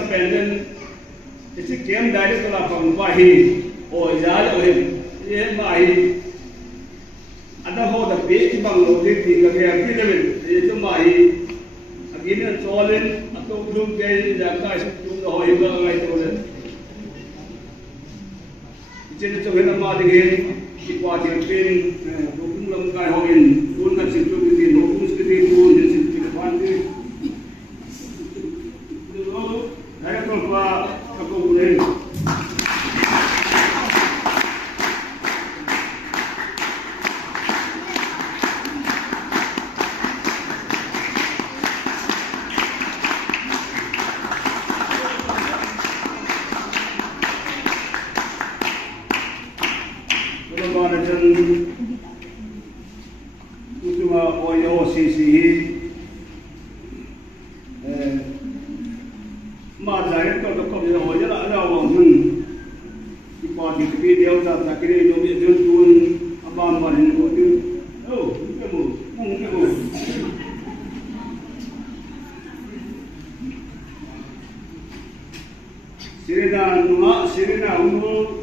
pendant isi kem dari tu lah pangpahi oh jadi oh ye mahi ada ho da pe bang lo di ti ka ya ti le itu mahi agina cholen atau belum ke jaka itu ho iba ngai tu le jadi tu hena ma de Ipa Dilpin, Dukung Lamkai Hogin, Dukung Situ di Dukung Situ di Situ Pandi. Lalu, saya lupa apa boleh. Sirina umur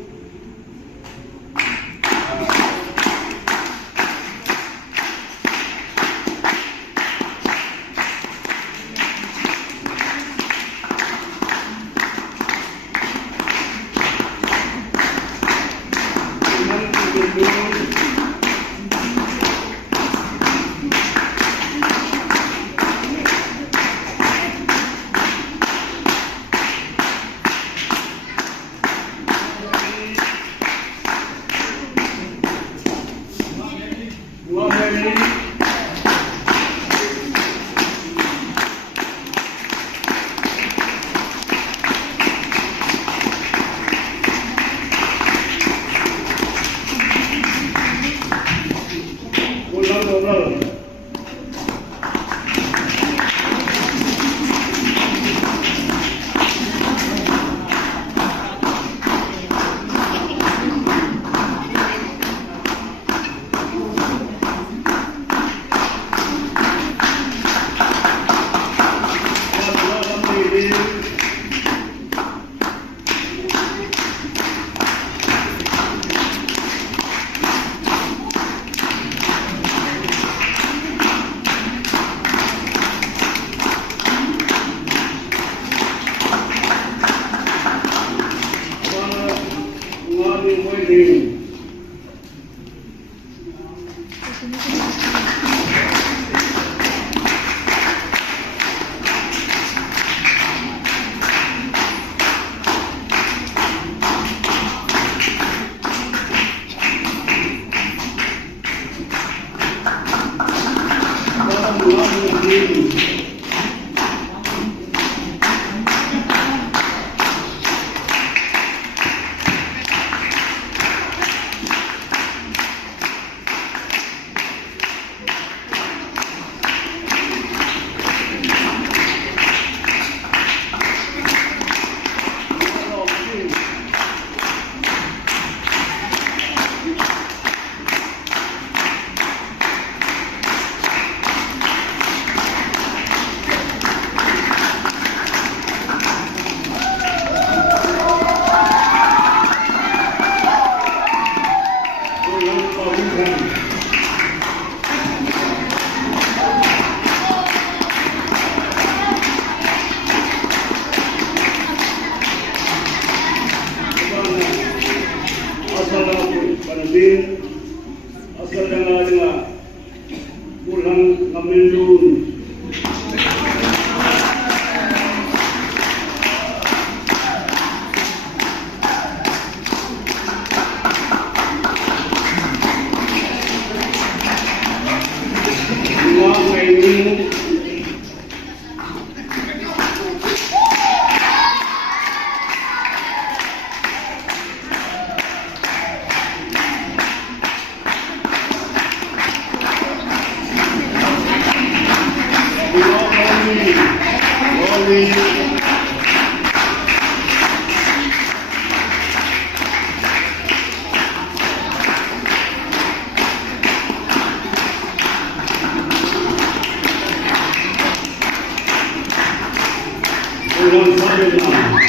Vietnam.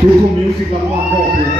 Tuko music la tua propria.